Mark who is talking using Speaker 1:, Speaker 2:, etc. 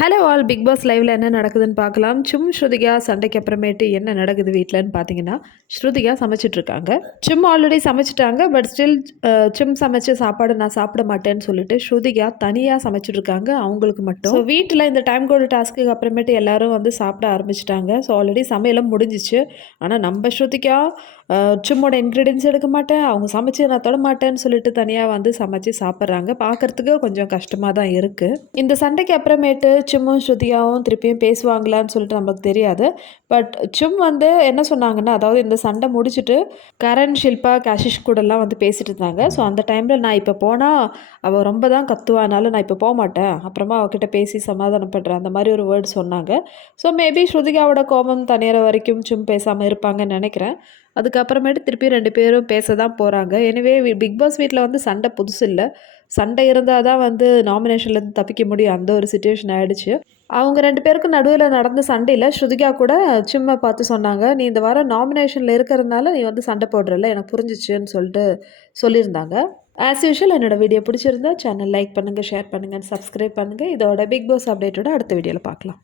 Speaker 1: Hello all big pass லைவ்ல என்ன நடக்குதுன்னு பார்க்கலாம். சும் ஸ்ருதிகா சண்டைக்கு அப்புறமேட்டு என்ன நடக்குது வீட்டிலன்னு பார்த்தீங்கன்னா ஸ்ருதிகா சமைச்சிட்டு இருக்காங்க. சும் ஆல்ரெடி சமைச்சிட்டாங்க பட் ஸ்டில் சும் சமைச்ச சாப்பாடு நான் சாப்பிட மாட்டேன்னு சொல்லிட்டு ஸ்ருதிகா தனியாக சமைச்சிட்டு இருக்காங்க அவங்களுக்கு மட்டும். ஸோ வீட்டில் இந்த டைம் கோல்டு டாஸ்க்கு அப்புறமேட்டு எல்லாரும் வந்து சாப்பிட ஆரம்பிச்சிட்டாங்க. ஸோ ஆல்ரெடி சமையலும் முடிஞ்சிச்சு. ஆனால் நம்ம ஸ்ருதிகா சும்மோட இன்க்ரீடியன்ஸ் எடுக்க மாட்டேன் அவங்க சமைச்சு நான் தொட மாட்டேன்னு சொல்லிட்டு தனியாக வந்து சமைச்சு சாப்பிட்றாங்க. பார்க்கறதுக்கு கொஞ்சம் கஷ்டமாக தான் இருக்குது இந்த சண்டைக்கு அப்புறமேட்டு சும்மும் ஸ்ருதியாவும் திருப்பியும் பேசுவாங்களான்னு சொல்லிட்டு நமக்கு தெரியாது. பட் சும் வந்து என்ன சொன்னாங்கன்னா அதாவது இந்த சண்டை முடிச்சுட்டு கரண் ஷில்பா காஷிஷ் கூடலாம் வந்து பேசிட்டு இருந்தாங்க. ஸோ அந்த டைமில் நான் இப்போ போனால் அவள் ரொம்ப தான் கத்துவானால நான் இப்போ போக மாட்டேன். அப்புறமா அவகிட்ட பேசி சமாதானம் பண்ணுறேன் அந்த மாதிரி ஒரு வேர்ட் சொன்னாங்க. ஸோ மேபி ஸ்ருதிகாவோட கோபம் தனியற வரைக்கும் சும் பேசாமல் இருப்பாங்கன்னு நினைக்கிறேன். அதுக்கப்புறமேட்டு திருப்பி ரெண்டு பேரும் பேச தான் போகிறாங்க எனவே பிக் பாஸ் வீட்டில் வந்து சண்டை புதுசு இல்லை. சண்டை இருந்தால் தான் வந்து நாமினேஷன்லேருந்து தப்பிக்க முடியும். அந்த ஒரு சுச்சுவேஷன் ஆகிடுச்சு அவங்க ரெண்டு பேருக்கும் நடுவில் நடந்த சண்டையில் ஸ்ருதிகா கூட சும்மா பார்த்து சொன்னாங்க நீ இந்த வாரம் நாமினேஷனில் இருக்கிறதுனால நீ வந்து சண்டை போடுறல எனக்கு புரிஞ்சிச்சுன்னு சொல்லிட்டு சொல்லியிருந்தாங்க. ஆஸ் யூஷுவல் என்னோட வீடியோ பிடிச்சிருந்தா சேனல் லைக் பண்ணுங்கள் ஷேர் பண்ணுங்கள் சப்ஸ்கிரைப் பண்ணுங்கள் இதோட பிக் பாஸ் அப்டேட்டோட அடுத்த வீடியோவில் பார்க்கலாம்.